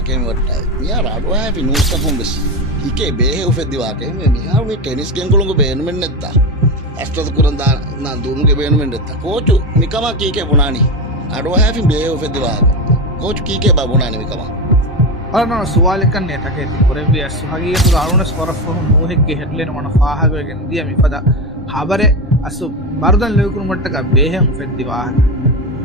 wake me watta miya rado happy news ta kumbes ike behe ufeddi wake me miya we tennis game golongo beenu men netta astata kuranda na dunuge beenu men netta coach mikama kike bunani rado happy behe ufeddi wake coach kike ba bunani mikama අරන සුවාලකන්නේ තකේති කොරෙව්විය සුහගියතු Aruna ස්කොරෆෝ මොහෙක්ගේ headline වන ෆාහගෙන් දිය මිපද හබරේ අසු බර්දන් ලෙකුණු මට්ටක බේහෙම් ෆෙද්දි වාහන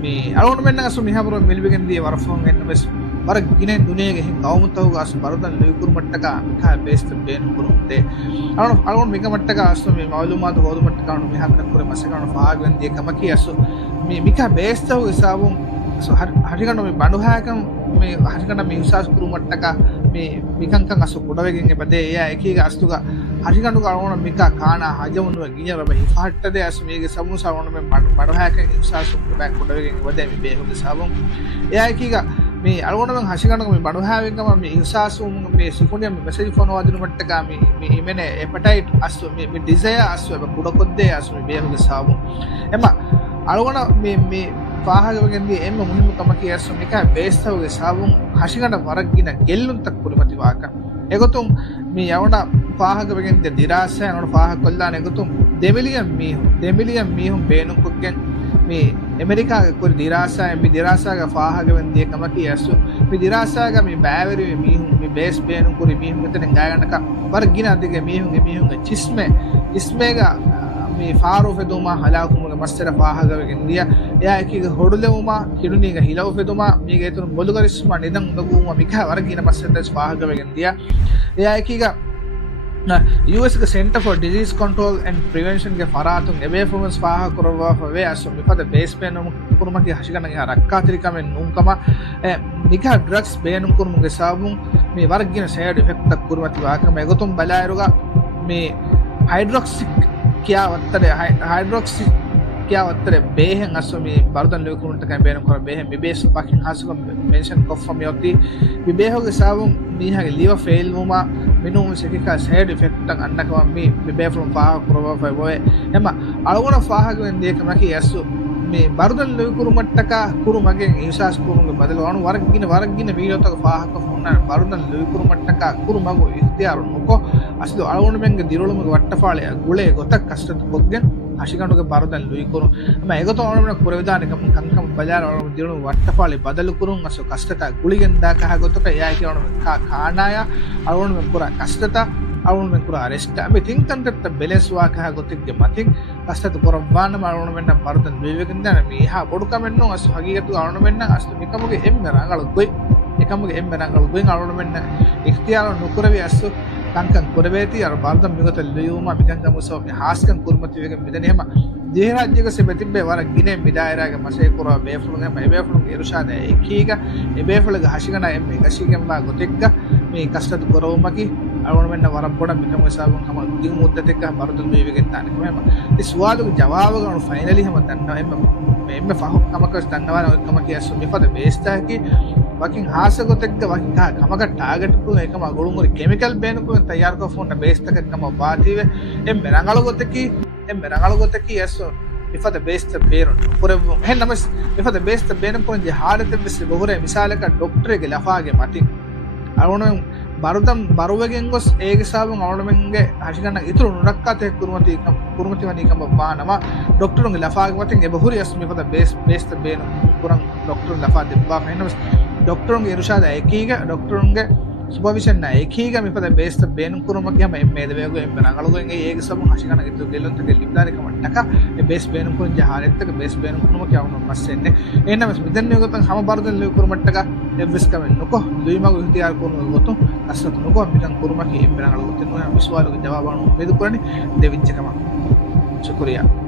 මේ අරුණ මෙන්න අසු මිහබර මිල්බෙන් දිය වරෆෝන් එන්න bus වර ගිනේ දුනියගේ හින් තවමුතව අසු බර්දන් ලෙකුණු මට්ටක කා බේස්ත බේන් කුරුන්දේ අරුණ මික මට්ටක අසු මේ මාලුමාත හොදු මට්ටක අනු මිහබන කුරේ මසකන ෆාහගෙන් දිය කමකී අසු මේ මික බේස්තව ඉසාවුන් හරිගන්න මේ බඩු හැකම් මේ හරිගන්න මේ විශ්වාස කරු මට්ටක මේ මිකංකන් අසු කොඩවෙකින් එපදේ එයා එකීක අස්තුක හරිගන්න කරන මික කානා හජමුනුව ගිය බබ හිෆාට්ටද අසු මේගේ සමුන සවන මේ බඩු හැකම් විශ්වාස බැක් කොඩවෙකින් එපදේ මේ බේහුගේ සාවම් එයා එකීක මේ අලගොනම හසිගන්න මේ බඩු හැවෙන්කම මේ විශ්වාස මේ සිකුණිය මේ මෙසේජ් ෆෝන වදින මට්ටක මේ ඉමනේ එපටයිට් අසු මේ ඩිසයර් අසු කොඩකොද්දේ අසු මේ බේහුගේ සාවම් එම අලගොන මේ පාහගගෙන්දී එම්ම මුහිම කමකී ඇස්සු මික බේස්තවගේ සාවුන් හසිගන්න වරක්ගින ගෙල්ලුන් තක් කුරිමති වාක එගොතුම් මේ යවණ පාහගගෙන්දී දිරාසය නෝන පාහ කොල්ලාන එගොතුම් දෙමිලියන් මීහුම් බේනුකුගෙන් මේ ඇමරිකාගේ කුරි දිරාසය මේ දිරාසයගේ පාහගගෙන්දී කමකී ඇස්සු මේ දිරාසයගේ මේ බෑවරි මීහුම් මේ බේස් බේනු කුරි මීහුම් මෙතන ගායනක වරක්ගින අධික මීහුම්ගේ චිස්මේගා මේ ෆාරෝ ෆෙදුමා හලාකුමුගේ මස්තර පාහගවෙන් දිය එයා එකීක හොඩුලෙමුමා කිඩුනීග හිලව ෆෙදුමා මේගේ තුන බොලුගරිස්මා නිදන් උදගුමා මික වරගින මස්තර පාහගවෙන් දිය එයා එකීක US के centre for disease control and prevention के फरातुन एबे फ्रॉम्स फाह करवा फवे असो मिपद बेस पेन कुरमा की हशिगन या रक्का तरीका में नुंकमा मिका ड्रग्स बेन कुरमुगे साबुन मे वर्गिन साइड इफेक्ट तक कुरमति वाक में गोतुम बलायरुगा मे हाइड्रोक्सी क्या वत्तरे बेहें असो में बर्दन लेकुंट का बेन कर बेहें बिबेस पाकिन हासको मेंशन कफम योती बिबेहो के साबुन मीहा के लीवर फेल मुमा मिनु से का साइड इफेक्ट तक अन्नक मी बिबे फ्रॉम फाह करवा फवे एमा अलगोना फाह के देख मकी असो මේ බර්දන් ලෙකුරු මට්ටක කුරු මගෙන් ඉන්සාස් කුරුගේ බදලවණු වරක්ගින වීඩියෝ තක ෆාහක ෆොන්න බර්දන් ලෙකුරු මට්ටක කුරු මගෝ ඉස්තියාරු නොකෝ අසද අලවණු මෙන්ගේ දිරොළුමගේ වට්ටපාලය ගුලේ ගොතක් කස්ටත් කොග්ගෙන් හෂිකණුගේ බර්දන් ලෙකුරු මම ඒගොත ඕනම කුර විදානකම් කංකම් බජාර වල දිරොළු වට්ටපාලේ බදලු කුරුන් අස කස්ටත ගුලිගෙන් දා කහ ගොතක එයා කියවන කානාය අලවණු මෙන් කුර කස්ටත අවුන් මෙන් කුර අරෙස්ට අපි තින්කන්ට බැලන්ස් වාකහ ගොතෙක්ගේ මතින් කස්ටත කොරවාන මරණ මෙන්න බර්දන් වේවකින් දන මීහා බොඩු කමෙන්නෝ අස හගීගතු අවුන් මෙන්න අස්තු මිකමුගේ එම්ම රංගල ගොයි එකමුගේ එම්ම රංගල ගොයින් අවුන් මෙන්න ඉක්තියාර නුකරවි අස්සු කංකන් කොරවේති අර බර්දන් මිගත ලියුමා මිකංග මුසෝ මේ හාස්කන් කුරුමති වේගෙන් මෙදෙනේම දේහ රාජ්‍යක සෙබතිබ්බේ වර ගිනේ මිදායරාගේ මසේ කරා බේෆුලුගේ බේෆුලුගේ ඉරුෂාද එකීග එබේෆුලගේ හෂිගන එම් එකශීගෙන් බා ගොතෙක්ග මේ කස්ටත කරවමකි අවුන් මෙන්න වර පොඩ මිකම සාබුන් කම දිගු මුද්දතෙක්ග බර්දන් වේගෙන් තාන කොහෙම ඒ සුවාලුගේ ජවාබ ගන්න ෆයිනලි හැම දන්නවා එම්ම ෆහම් කමකස් දන්නවා කම කියසු මෙපද බේස්තාකි වකින් හාසගොතෙක්ග වකින් කමක ටාගට් ಕು එකම ගොළුමුරි කෙමිකල් බේනකු තයාර කෝ ෆෝන් බේස්තක කම වාතිවේ එම් රංගලගොතකි යසෝ ඉෆද බේස්ත බේරොන් පුරෙ හෙන්නමස් ඉෆද බේස්ත බේන පොන්දි හාරතෙ විස බොහොරේ මිසාලක ડોක්ටරේගේ ලෆාගේ මතින් අරුණ බරුදම් බරුවගෙන් ගොස් ඒගේ සාබුන් අවුණමෙන්ගේ හෂිගන්න ඉතුරු නුරක්කාතේ කුරුමති වනිකම බානම ડોක්ටරුන්ගේ ලෆාගේ මතින් ඒ බොහොරේ යස් මිෆද බේස්ත බේන පුරන් ડોක්ටරුන් ලෆා දෙබ්බා හෙන්නමස් ડોක්ටරුන්ගේ ඉරුෂාද එකීග ડોක්ටරුන්ගේ සුපර්විෂන් නැහැ එකීග මිපද බේස්ත බේනුම් කුරුම කියම එම්මේද වේගෝ එම්ම රංගලුගෙන් ඒක සම හෂිකන කිතු ගෙල්ලොන්ත ගෙලිබ්දාරි කමට්ටක ඒ බේස් බේනුම් කුරුන් ජහාරෙත්තක බේස් බේනුම් කුරුම කියවන මස්සෙන්නේ එන්නම මිදන් යෝගතන් හැම බර්දන් ලේ කුරුමට්ටක එවස් කමෙන් නොකො දුයිමග ඉතියාර කුරුම ගොතු අසත නොකො මිදන් කුරුම කි එම්ම රංගලුගෙන් නෝ විශ්වාලුගේ ජවාබ වණු මෙදු කරන්නේ දෙවිච්චකම शुक्रिया।